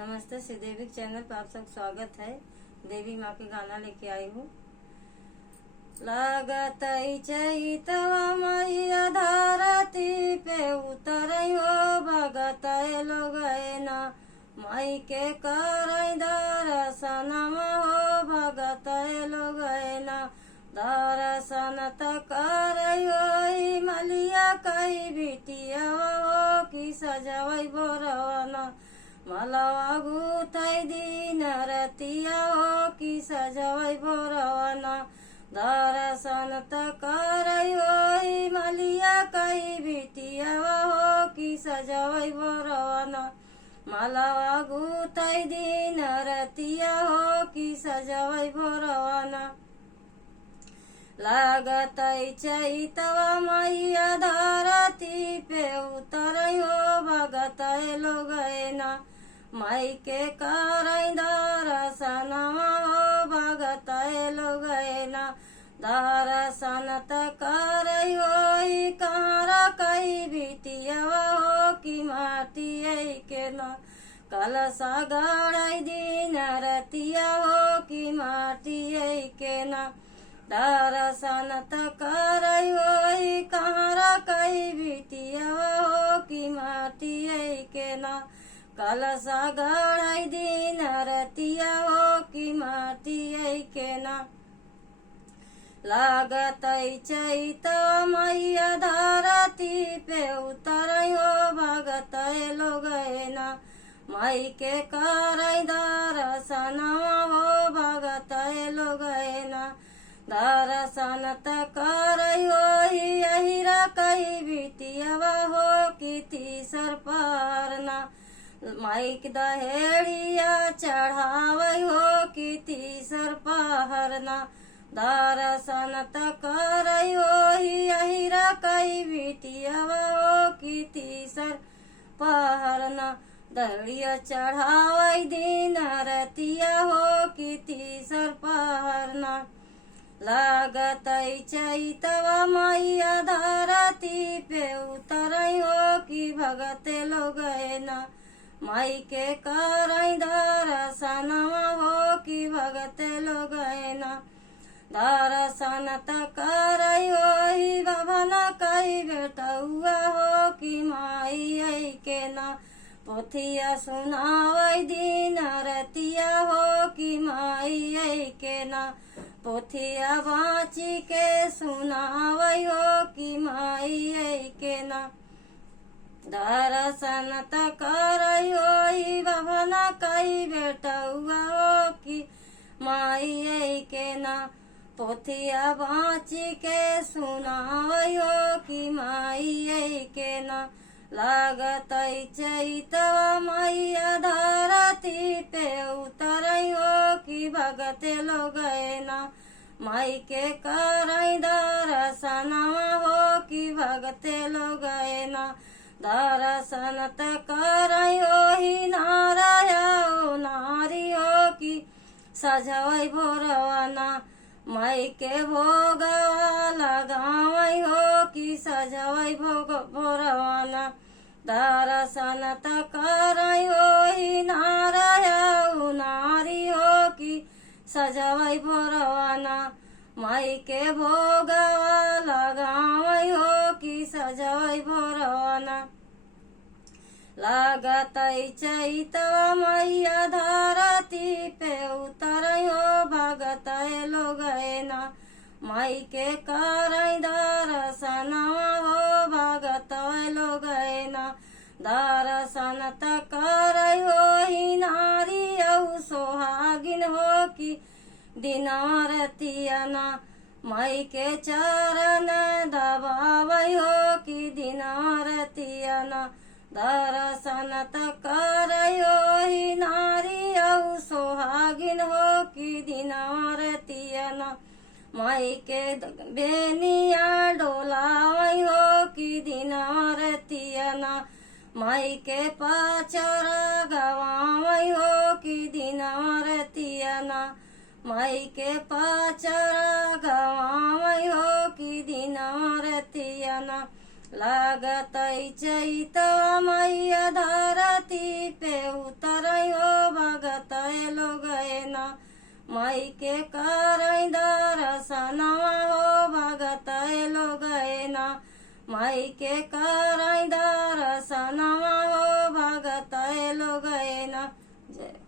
नमस्ते, श्रीदेवी चैनल पर आप सबका स्वागत है। देवी माँ के गाना लेके आई हूँ। लागत चैतवा मैया धरती पे उतरई हो भगत लोग ना माई के करई दर्शनमा हो भगत लोग ना दर्शन त करई हो मलिया कई बिटिया हो कि सजवई बोरवना मलवा गुथई दिन रतिया हो कि सजवई बोरवना दर्शन त करई हो मलिया कई बिटिया हो कि सजवई बोरवना मलवा गुथई दिन रतिया हो कि सजवई बोरवना लागत चैतवा मैया धरती पे उतरई हो भगत लोग ना माई के करई दर्शनमा हो भगत लोग ना दर्शन त करई हो कहाँ कई बिटिया हो कि माटी के न कलसा गड़ई दिन रतिया हो कि माटी के न दर्शन त करई हो कहाँ कई बिटिया हो कि माटी के न कलसा गड़ई दिन रतिया हो कि माटी के न लागत चैतवा मैया धरती पे उतरई हो भगत लोग ना माई के करई दर्शनमा हो भगत लोग ना दर्शन त करई हो अहिरा कई बिटियावा हो कि तीसर पारना माई दहेड़िया चढ़ावई हो कि तीसर पहरना दर्शन त करई हो अहिरा कई बिटियावा हो कि तीसर पहरना दहड़िया चढ़ावई दिन रतिया हो कि तीसर पहरना लागत चैतवा मैया धरती पे उतरई हो कि भगत लोग ना माई के करई दर्शनमा हो कि भगत लोग ना दर्शन त करई हो बभना कई बेटौआ हो कि माई के ना पोथिया सुनावई दिन रतिया हो कि माई के ना पोथिया बाँची के सुनावई हो कि माई के ना दर्शन त करई हो बभना कई बेटौआ हो कि माई के ना पोथिया बाँची के सुनावई हो कि माई के ना लागत चैतवा मैया धरती पे उतरई हो कि भगत लोग ना माई के करई दर्शनमा हो कि भगत लोग ना दर्शन त करई हो नारी हो कि सजवई भोरवना माई के भोगवा लगावई हो कि सजवई भोरवना दर्शन त करई हो नारी हो कि सजवई भोरवना माई के भोगवा लगावई हो कि सजवई भोरवना लागत चैतवा मैया धरती पे उतरई हो भगत लोग ना माई के करई दर्शनमा हो भगत लोग ना दर्शन त करई हो नारी औ सोहागिन हो कि दिनारतिया ना माई के चरण दबावई हो कि दिनारतिया ना दर्शन त करई हो नारी औ सोहागिन हो कि दिनारतिया ना माई के बेनिया डोलावई हो कि दिनारतिया ना माई के पाचरा गवावई हो कि दिनारतिया ना माई के पाचरा गवावई हो कि दिनारतिया ना लागत चैतवा मैया धरती पे उतरई हो माई के करैंदर सनवा हो भगत लोग ना, माई के करैंदर सनवा हो भगत लोग ना। जय